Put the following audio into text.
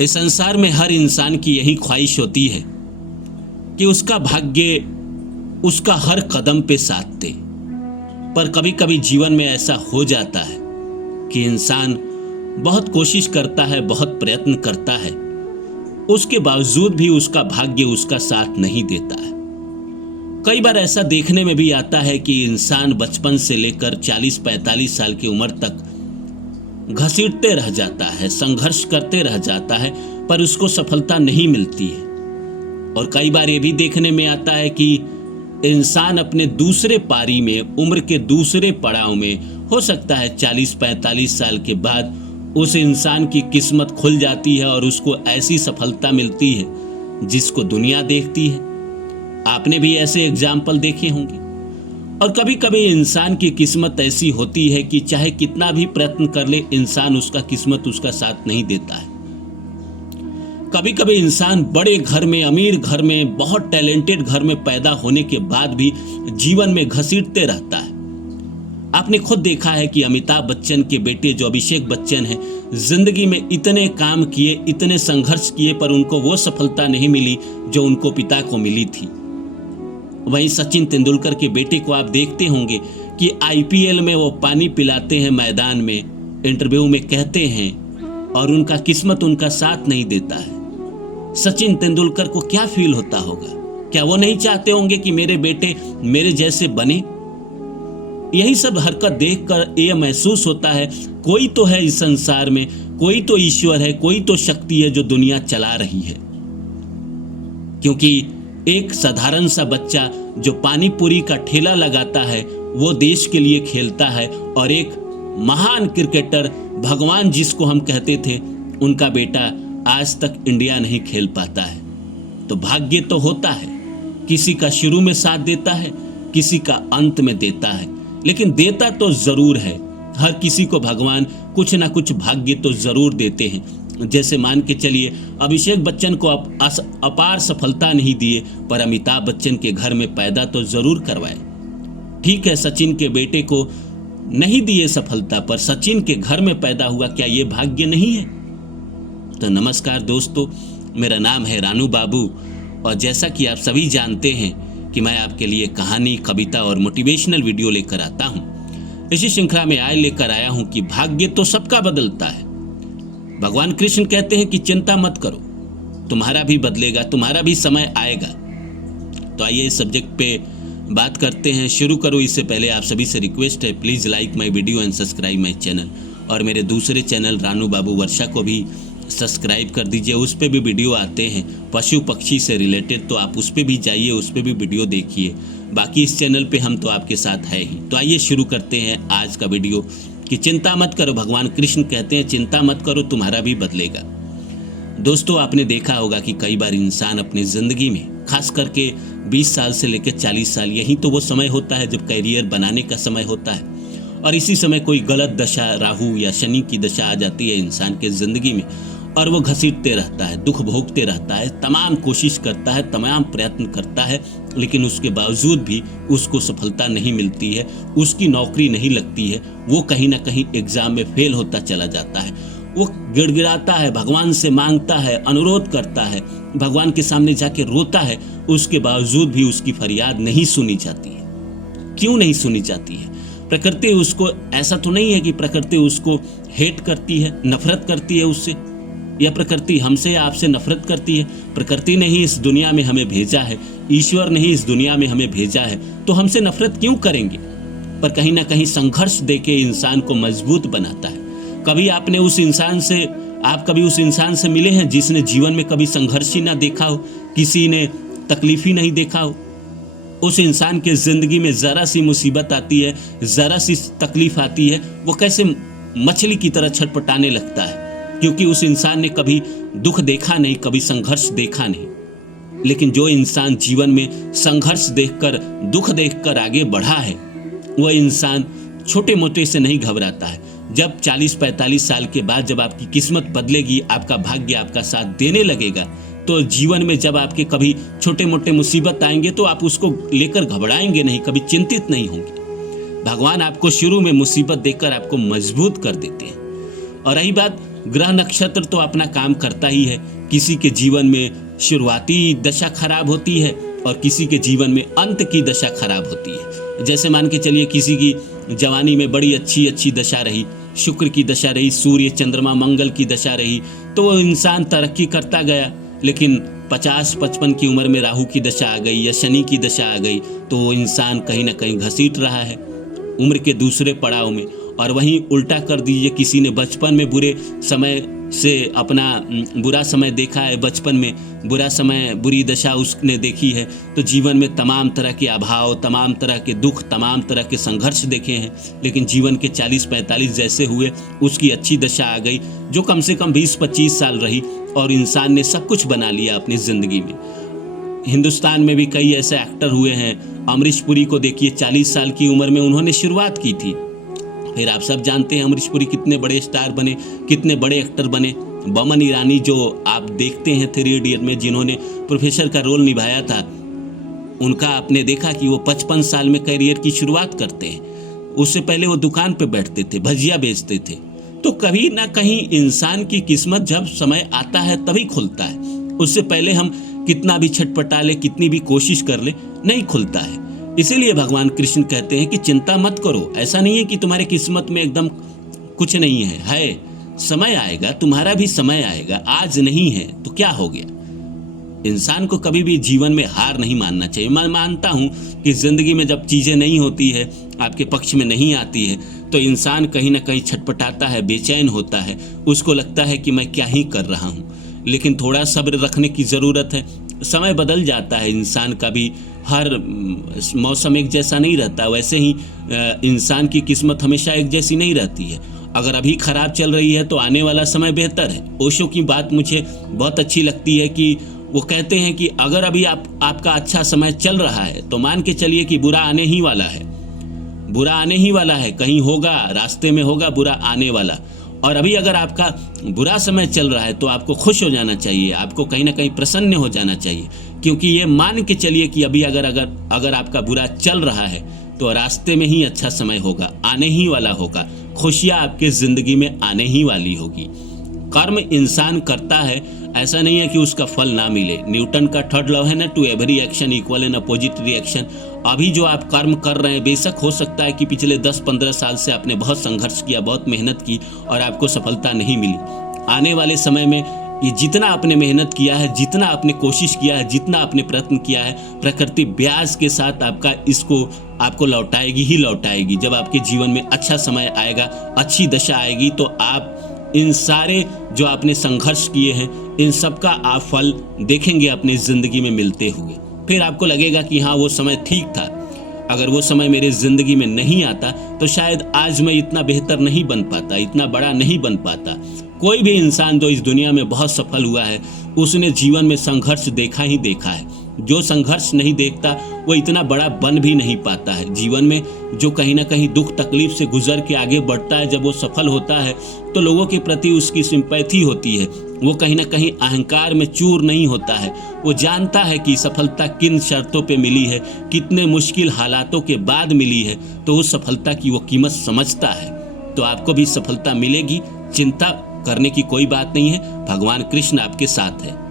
इस संसार में हर इंसान की यही ख्वाहिश होती है कि उसका भाग्य उसका हर कदम पे साथ दे। पर कभी कभी जीवन में ऐसा हो जाता है कि इंसान बहुत कोशिश करता है, बहुत प्रयत्न करता है, उसके बावजूद भी उसका भाग्य उसका साथ नहीं देता है। कई बार ऐसा देखने में भी आता है कि इंसान बचपन से लेकर 40-45 साल की उम्र तक घसीटते रह जाता है, संघर्ष करते रह जाता है, पर उसको सफलता नहीं मिलती है। और कई बार ये भी देखने में आता है कि इंसान अपने दूसरे पारी में, उम्र के दूसरे पड़ाव में, हो सकता है 40-45 साल के बाद उस इंसान की किस्मत खुल जाती है और उसको ऐसी सफलता मिलती है जिसको दुनिया देखती है। आपने भी ऐसे एग्जाम्पल देखे होंगे। और कभी कभी इंसान की किस्मत ऐसी होती है कि चाहे कितना भी प्रयत्न कर ले, इंसान उसका किस्मत उसका साथ नहीं देता है। कभी कभी इंसान बड़े घर में, अमीर घर में, बहुत टैलेंटेड घर में पैदा होने के बाद भी जीवन में घसीटते रहता है। आपने खुद देखा है कि अमिताभ बच्चन के बेटे जो अभिषेक बच्चन हैं, जिंदगी में इतने काम किए, इतने संघर्ष किए, पर उनको वो सफलता नहीं मिली जो उनको पिता को मिली थी। वहीं सचिन तेंदुलकर के बेटे को आप देखते होंगे कि आईपीएल में वो पानी पिलाते हैं मैदान में, इंटरव्यू में कहते हैं, और उनका किस्मत उनका साथ नहीं देता है। सचिन तेंदुलकर को क्या फील होता होगा? क्या वो नहीं चाहते होंगे कि मेरे बेटे मेरे जैसे बने? यही सब हरकत देखकर ये महसूस होता है कोई तो है इस संसार में, कोई तो ईश्वर है, कोई तो शक्ति है जो दुनिया चला रही है। क्योंकि एक साधारण सा बच्चा जो पानी पूरी का ठेला लगाता है, वो देश के लिए खेलता है, और एक महान क्रिकेटर, भगवान जिसको हम कहते थे, उनका बेटा आज तक इंडिया नहीं खेल पाता है। तो भाग्य तो होता है, किसी का शुरू में साथ देता है, किसी का अंत में देता है, लेकिन देता तो जरूर है। हर किसी को भगवान कुछ ना कुछ भाग्य तो जरूर देते हैं। जैसे मान के चलिए, अभिषेक बच्चन को अपार सफलता नहीं दिए, पर अमिताभ बच्चन के घर में पैदा तो जरूर करवाए। ठीक है, सचिन के बेटे को नहीं दिए सफलता, पर सचिन के घर में पैदा हुआ, क्या ये भाग्य नहीं है? तो नमस्कार दोस्तों, मेरा नाम है रानू बाबू, और जैसा कि आप सभी जानते हैं कि मैं आपके लिए कहानी, कविता और मोटिवेशनल वीडियो लेकर आता हूँ। इसी श्रृंखला में आज लेकर आया हूँ कि भाग्य तो सबका बदलता है। भगवान कृष्ण कहते हैं कि चिंता मत करो, तुम्हारा भी बदलेगा, तुम्हारा भी समय आएगा। तो आइए इस सब्जेक्ट पे बात करते हैं। शुरू करो इससे पहले आप सभी से रिक्वेस्ट है, please like my video and subscribe my channel. और मेरे दूसरे चैनल रानू बाबू वर्षा को भी सब्सक्राइब कर दीजिए। उस पर भी वीडियो आते हैं पशु पक्षी से रिलेटेड, तो आप उस पर भी जाइए, उस पर भी वीडियो देखिए। बाकी इस चैनल पे हम तो आपके साथ है ही। तो आइए शुरू करते हैं आज का वीडियो कि चिंता मत करो। भगवान कृष्ण कहते हैं चिंता मत करो, तुम्हारा भी बदलेगा। दोस्तों, आपने देखा होगा कि कई बार इंसान अपनी ज़िंदगी में, खास करके 20 साल से लेकर 40 साल, यही तो वो समय होता है जब करियर बनाने का समय होता है, और इसी समय कोई गलत दशा, राहु या शनि की दशा आ जाती है इंसान के ज़िंदगी में, और वो घसीटते रहता है, दुख भोगते रहता है, तमाम कोशिश करता है, तमाम प्रयत्न करता है, लेकिन उसके बावजूद भी उसको सफलता नहीं मिलती है, उसकी नौकरी नहीं लगती है, वो कहीं ना कहीं एग्जाम में फेल होता चला जाता है। वो गिड़गिड़ाता है, भगवान से मांगता है, अनुरोध करता है, भगवान के सामने जाके रोता है, उसके बावजूद भी उसकी फरियाद नहीं सुनी जाती है। क्यों नहीं सुनी जाती है? प्रकृति उसको, ऐसा तो नहीं है कि प्रकृति उसको हेट करती है, नफरत करती है उससे, या प्रकृति हमसे या आपसे नफरत करती है। प्रकृति ने ही इस दुनिया में हमें भेजा है, ईश्वर ने ही इस दुनिया में हमें भेजा है, तो हमसे नफरत क्यों करेंगे? पर कहीं ना कहीं संघर्ष देके इंसान को मजबूत बनाता है। कभी आपने उस इंसान से, आप कभी उस इंसान से मिले हैं जिसने जीवन में कभी संघर्ष ही ना देखा हो, किसी ने तकलीफ ही नहीं देखा हो? उस इंसान के जिंदगी में जरा सी मुसीबत आती है, जरा सी तकलीफ आती है, वो कैसे मछली की तरह छटपटाने लगता है, क्योंकि उस इंसान ने कभी दुख देखा नहीं, कभी संघर्ष देखा नहीं। लेकिन जो इंसान जीवन में संघर्ष देखकर, दुख देखकर आगे बढ़ा है, वह इंसान छोटे मोटे से नहीं घबराता है। जब 40-45 साल के बाद जब आपकी किस्मत बदलेगी, आपका भाग्य आपका साथ देने लगेगा, तो जीवन में जब आपके कभी छोटे मोटे मुसीबत आएंगे तो आप उसको लेकर घबराएंगे नहीं, कभी चिंतित नहीं होंगे। भगवान आपको शुरू में मुसीबत देकर आपको मजबूत कर देते हैं। और रही बात ग्रह नक्षत्र तो अपना काम करता ही है। किसी के जीवन में शुरुआती दशा खराब होती है और किसी के जीवन में अंत की दशा खराब होती है। जैसे मान के चलिए किसी की जवानी में बड़ी अच्छी अच्छी दशा रही, शुक्र की दशा रही, सूर्य चंद्रमा मंगल की दशा रही, तो वो इंसान तरक्की करता गया। लेकिन 50-55 की उम्र में राहु की दशा आ गई या शनि की दशा आ गई तो वो इंसान कहीं ना कहीं घसीट रहा है उम्र के दूसरे पड़ाव में। और वहीं उल्टा कर दीजिए, किसी ने बचपन में बुरे समय से अपना बुरा समय देखा है, बचपन में बुरा समय बुरी दशा उसने देखी है, तो जीवन में तमाम तरह के अभाव, तमाम तरह के दुख, तमाम तरह के संघर्ष देखे हैं। लेकिन जीवन के 40-45 जैसे हुए उसकी अच्छी दशा आ गई जो कम से कम 20-25 साल रही और इंसान ने सब कुछ बना लिया अपनी ज़िंदगी में। हिंदुस्तान में भी कई ऐसे एक्टर हुए हैं। अमरीश पुरी को देखिए, 40 साल की उम्र में उन्होंने शुरुआत की थी। फिर आप सब जानते हैं अमरीश पुरी कितने बड़े स्टार बने, कितने बड़े एक्टर बने। बमन ईरानी जो आप देखते हैं 3 इडियट में, जिन्होंने प्रोफेसर का रोल निभाया था, उनका आपने देखा कि वो 55 साल में करियर की शुरुआत करते हैं। उससे पहले वो दुकान पे बैठते थे, भजिया बेचते थे। तो कभी ना कहीं इंसान की किस्मत जब समय आता है तभी खुलता है। उससे पहले हम कितना भी छटपटा ले, कितनी भी कोशिश कर ले, नहीं खुलता है। इसीलिए भगवान कृष्ण कहते हैं कि चिंता मत करो। ऐसा नहीं है कि तुम्हारी किस्मत में एकदम कुछ नहीं है, समय आएगा, तुम्हारा भी समय आएगा। आज नहीं है तो क्या हो गया। इंसान को कभी भी जीवन में हार नहीं मानना चाहिए। मैं मानता हूं कि जिंदगी में जब चीजें नहीं होती है, आपके पक्ष में नहीं आती है, तो इंसान कहीं ना कहीं छटपटाता है, बेचैन होता है, उसको लगता है कि मैं क्या ही कर रहा हूं। लेकिन थोड़ा सब्र रखने की ज़रूरत है। समय बदल जाता है, इंसान का भी हर मौसम एक जैसा नहीं रहता। वैसे ही इंसान की किस्मत हमेशा एक जैसी नहीं रहती है। अगर अभी खराब चल रही है तो आने वाला समय बेहतर है। ओशो की बात मुझे बहुत अच्छी लगती है कि वो कहते हैं कि अगर अभी आपका अच्छा समय चल रहा है तो मान के चलिए कि बुरा आने ही वाला है, बुरा आने ही वाला है, कहीं होगा, रास्ते में होगा बुरा आने वाला। और अभी अगर आपका बुरा समय चल रहा है तो आपको खुश हो जाना चाहिए, आपको कहीं ना कहीं प्रसन्न हो जाना चाहिए, क्योंकि ये मान के चलिए कि अभी अगर आपका बुरा चल रहा है तो रास्ते में ही अच्छा समय होगा, आने ही वाला होगा, खुशियाँ आपके ज़िंदगी में आने ही वाली होगी। कर्म इंसान करता है, ऐसा नहीं है कि उसका फल ना मिले। न्यूटन का 3rd लॉ है ना, to every action equal and opposite reaction. अभी जो आप कर्म कर रहे हैं, बेशक हो सकता है कि पिछले 10-15 साल से आपने बहुत संघर्ष किया, बहुत मेहनत की और आपको सफलता नहीं मिली। आने वाले समय में ये जितना आपने मेहनत किया है, जितना आपने कोशिश किया है, जितना आपने प्रयत्न किया है, प्रकृति ब्याज के साथ आपको लौटाएगी ही लौटाएगी। जब आपके जीवन में अच्छा समय आएगा, अच्छी दशा आएगी, तो आप इन सारे जो आपने संघर्ष किए हैं, इन सब का आप फल देखेंगे अपनी ज़िंदगी में मिलते हुए। फिर आपको लगेगा कि हाँ, वो समय ठीक था। अगर वो समय मेरे ज़िंदगी में नहीं आता तो शायद आज मैं इतना बेहतर नहीं बन पाता, इतना बड़ा नहीं बन पाता। कोई भी इंसान जो इस दुनिया में बहुत सफल हुआ है, उसने जीवन में संघर्ष देखा ही देखा है। जो संघर्ष नहीं देखता वो इतना बड़ा बन भी नहीं पाता है। जीवन में जो कहीं ना कहीं दुख तकलीफ से गुजर के आगे बढ़ता है, जब वो सफल होता है तो लोगों के प्रति उसकी सिंपैथी होती है। वो कहीं ना कहीं अहंकार में चूर नहीं होता है। वो जानता है कि सफलता किन शर्तों पे मिली है, कितने मुश्किल हालातों के बाद मिली है, तो उस सफलता की वो कीमत समझता है। तो आपको भी सफलता मिलेगी, चिंता करने की कोई बात नहीं है। भगवान कृष्ण आपके साथ है।